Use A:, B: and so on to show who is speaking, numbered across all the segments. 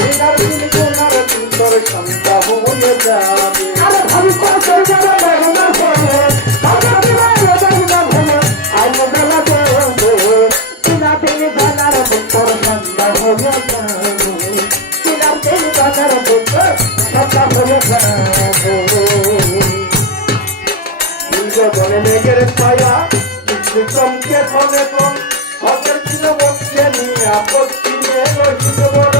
A: দিনার দিন তোমার সুন্দর সন্ধ্যা হয়ে যাবে
B: আরে ভাবি কোন চলবে না হবে ভাবি দিনা লাগে না হবে আজ বেলা দেবো দিনা দিন দানার সুন্দর সন্ধ্যা হয়ে যাবে দিনার দিন দানার সুন্দর সন্ধ্যা হয়ে যাবে
A: জলে মেঘের ছায়া চমকে ফলে ফল হজের ছিল বসে নিয়ে আপত্তি নিয়ে লইছিল বড়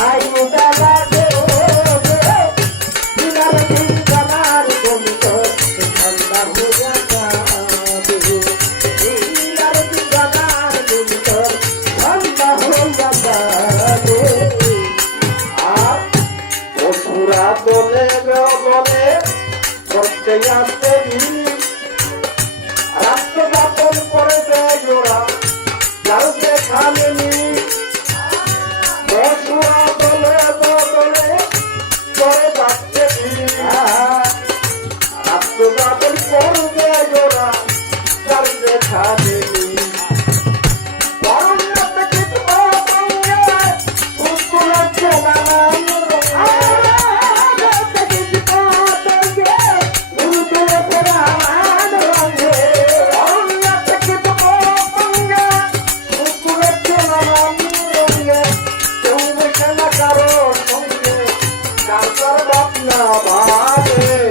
B: Ai. ডাক্তার বাপনা বাড়ে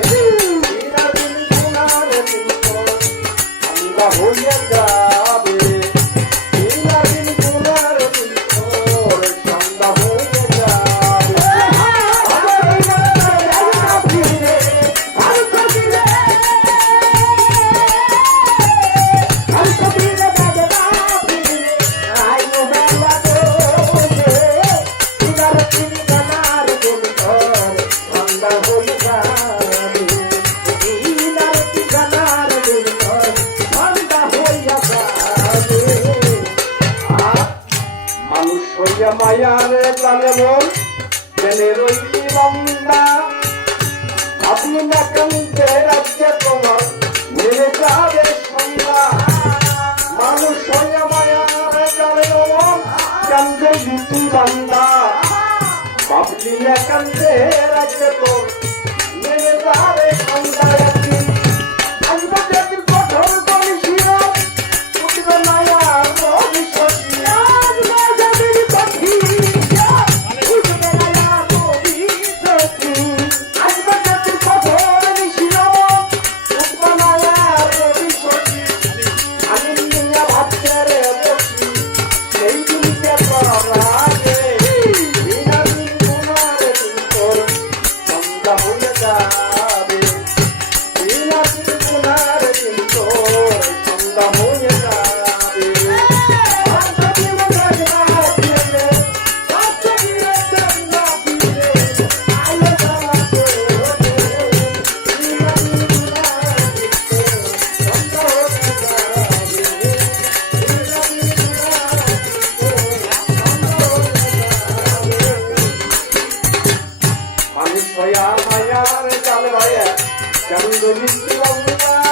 A: প্রাণে প্রাণে মন, জেনে রইলি বন্দা আপনি না কান্তে রাজ্যে তোমার মেরে যাবে সন্ধ্যা মানুষ হয়ে মায়া যাবে কান্দে দিতি বান্দা। আপনি না কান্তে রাজ্যে তোমার Thank you.